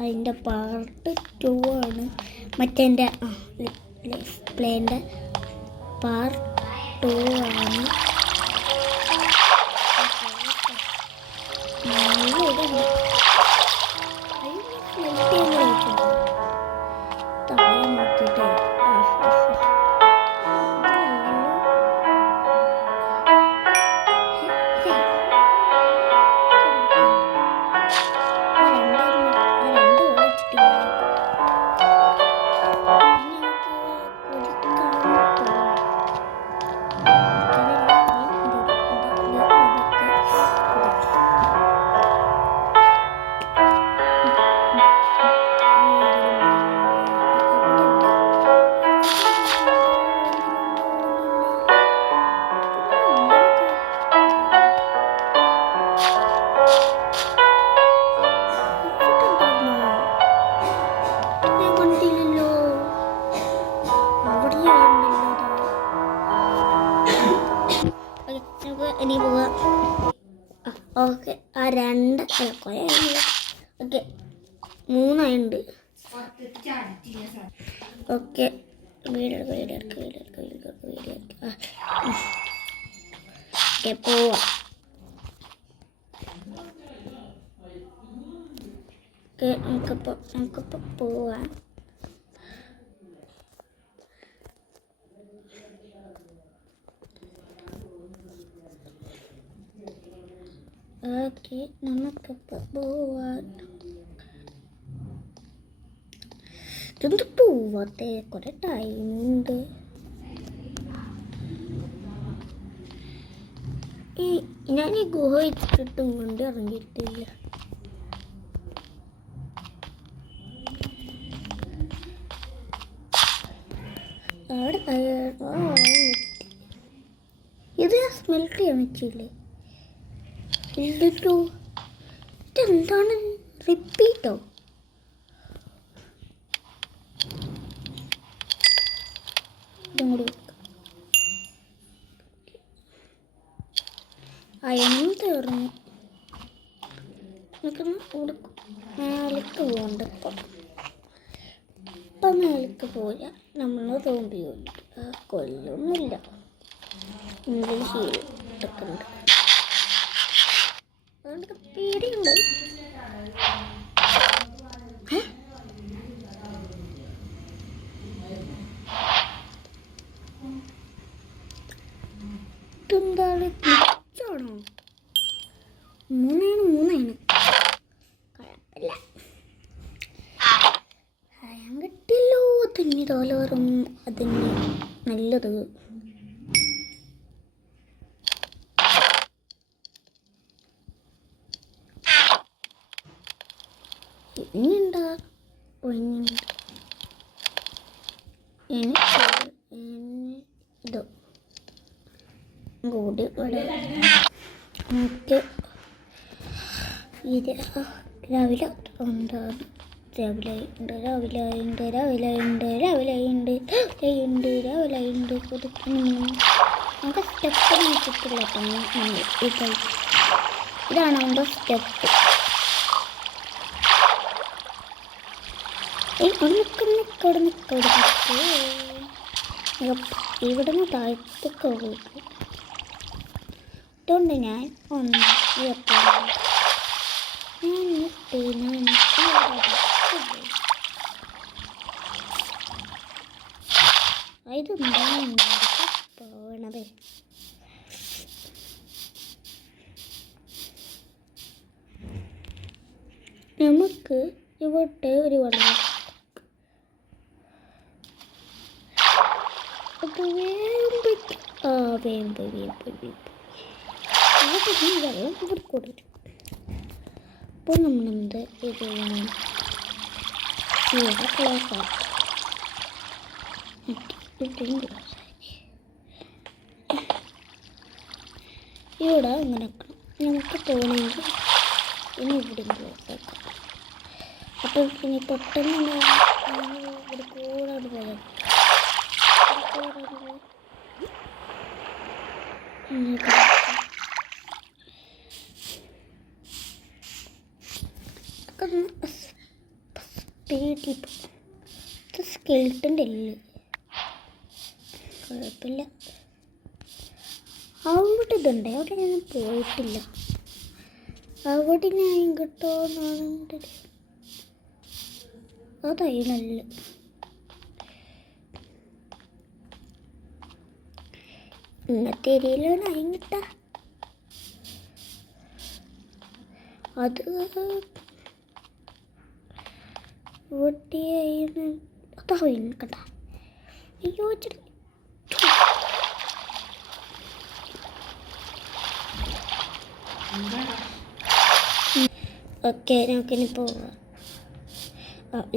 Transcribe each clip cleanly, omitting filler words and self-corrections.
അതിൻ്റെ പാർട്ട് 2 ആണ്. മറ്റേ പ്ലേൻ്റെ പാർട്ട് 2 ആണ്. നോക്കിട്ടേ ഇനി പോവാം. ഓക്കെ, ആ 2 കുറേ ഓക്കെ 3 ഓക്കെ. ഓക്കെ പോവാം. ഓക്കെ നമുക്കിപ്പോൾ പോവാം. ഓക്കെ നമുക്കിപ്പോൾ പോവാൻ. ഇതൊന്നും പോവാത്തെ കുറേ ടൈമുണ്ട്. ഞാൻ ഈ ഗുഹ വെച്ചിട്ടും കൊണ്ട് ഇറങ്ങിയിട്ടില്ല. ഇത് സ്മെൽറ്റ് ചെയ്യാൻ വെച്ചില്ലേ? ഇല്ലല്ലോ, ഇതെന്താണ്? റിപ്പീറ്റോ? ഇതും കൂടി അയണം തീർന്നു. മേലേക്ക് പോകണ്ട. ഇപ്പം മേലേക്ക് പോയാൽ നമ്മൾ തോമ്പി കൊല്ലൊന്നുമില്ല. എന്തെങ്കിലും ശീലമൊക്കെ ഉണ്ട്. അതുകൊണ്ട് പേടിയുണ്ട്. ഇതെന്താണ്? ാണോ? 3 കുഴപ്പമില്ല. ഭയം കിട്ടിയല്ലോ. തന്നെ തോലോറും അതിന് നല്ലത്. ഇനിയുണ്ടാ ഇതോ കൂടി ഇവിടെ നമുക്ക് രാവിലെ ഉണ്ടാകും. രാവിലെ കൊടുക്കുന്നു. നമുക്ക് സ്റ്റെപ്പ് നോക്കിയിട്ടില്ല. ഇതാണ് നമ്മുടെ സ്റ്റെപ്പ്. ഇവിടുന്ന് താഴത്തൊക്കെ പോകും. അതുകൊണ്ട് ഞാൻ പോണത്. നമുക്ക് ഇവിടെ ഒരു വെള്ളം വെള്ളം ഇവിടെ കൊടുത്തു. അപ്പോൾ നമ്മളെന്ത് ഇത് ഇവിടെ ക്ലോസ് ഇവിടെ അങ്ങനെ നമുക്ക് തോന്നുമെങ്കിൽ ഇനി ഇവിടെ ക്ലോസ് ആക്കാം. അപ്പോൾ ഇനി പെട്ടെന്ന് ഇവിടെ കൂടെ പോകാം. പേടിയിപ്പോൾ ഇത് സ്കെൽട്ടൻ്റെ എല്ല് കുഴപ്പമില്ല. അവിടെ ഇതുണ്ട്, അവിടെ ഞാൻ പോയിട്ടില്ല. അവിടെ ഞാൻ കിട്ടുമെന്നാണ് എൻ്റെ അതായി നല്ല ഇന്നത്തെ ഏരിയയിലാണ് അയും കിട്ട. അത് ഇവിടെ അതായി കണ്ട. അയ്യോ ഓക്കെ, നമുക്കിനി പോവാം.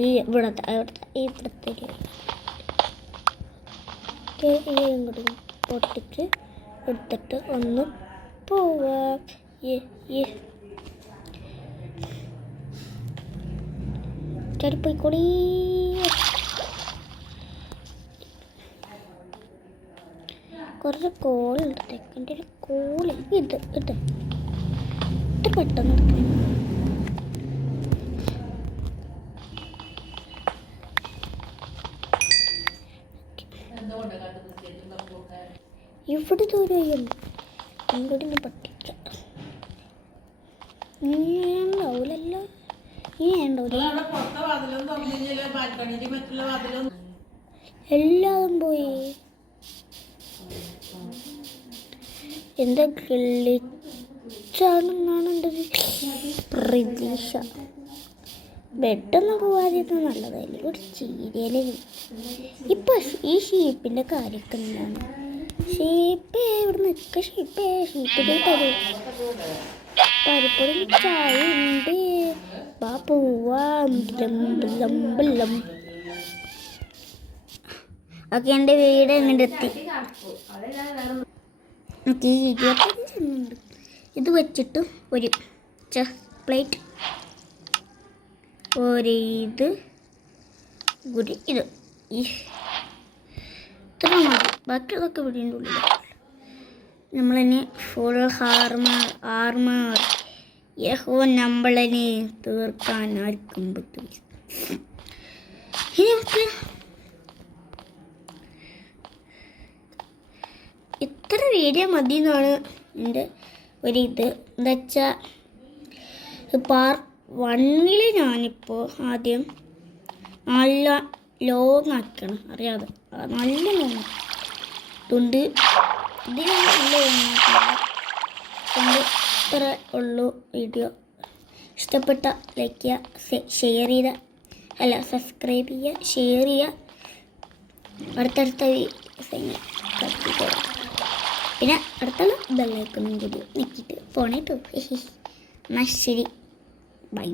ഈ ഇവിടുത്തെ ഇങ്ങോട്ട് പൊട്ടിച്ച് എടുത്തിട്ട് ഒന്ന് പോവാം. ചടിപ്പോയിക്കൂടി. കുറച്ച് കോളുണ്ട്, തെക്കൻ്റെ കോള്. ഇത് പെട്ടെന്ന് ഇവിടെ ദൂരം ഇങ്ങോട്ട് പറ്റിച്ച ഉണ്ടാവൂലല്ലോ. എല്ലാതും പോയി. എന്താ ഗ്ലിച്ചാണെന്നാണ് എൻ്റെ പ്രതീക്ഷ. ബെഡൊന്നും പോവാതിരുന്ന നല്ലതായാലും ഒരു സീരിയല്. ഇപ്പം ഈ ഷീപ്പിൻ്റെ കാര്യമൊക്കെ എന്താണ്? ഷീപ്പ് ഇവിടെ നിൽക്കുക. ഷീപ്പിൻ്റെ പരിപ്പൊടി ചായ ഉണ്ട്. ബാ പോവാം. ഓക്കെ, എൻ്റെ വീട് ഇങ്ങോട്ട് എത്തി. ഓക്കെ, 25 ഇത് വെച്ചിട്ട് ഒരു പ്ലേറ്റ്, ഇത് ഇത്ര മതി. ബാക്കിയുള്ളതൊക്കെ വീടിൻ്റെ ഉള്ളിൽ. നമ്മളതിനെ ഫുൾ ആർമർ യഹോ നമ്മളതിനെ തീർക്കാൻ ആർക്കും പറ്റും. ഇനി നമുക്ക് ഇത്ര വീഡിയോ മതി എന്നാണ് എൻ്റെ ഒരിത്. എന്താ വെച്ചാൽ പാർട്ട് 1 ഞാനിപ്പോൾ ആദ്യം നല്ല ലോങ് ആക്കണം, അറിയാതെ നല്ല ലോങ് അതുകൊണ്ട് ഇതിൽ നല്ല ലോങ് ആക്കണം. ഇത്ര ഉള്ളൂ വീഡിയോ. ഇഷ്ടപ്പെട്ട ലൈക്ക് ചെയ്യുക, ഷെയർ ചെയ്യുക, സബ്സ്ക്രൈബ് ചെയ്യുക, ഷെയർ ചെയ്യുക. അടുത്തടുത്ത വീഡിയോസ് കത്തിക്കോളാം. പിന്നെ അടുത്തുള്ള ബെല്ലൈക്കണും കൂടി നിൽക്കിയിട്ട് പോണേട്ടോ. എന്നാൽ ശരി, ബൈ.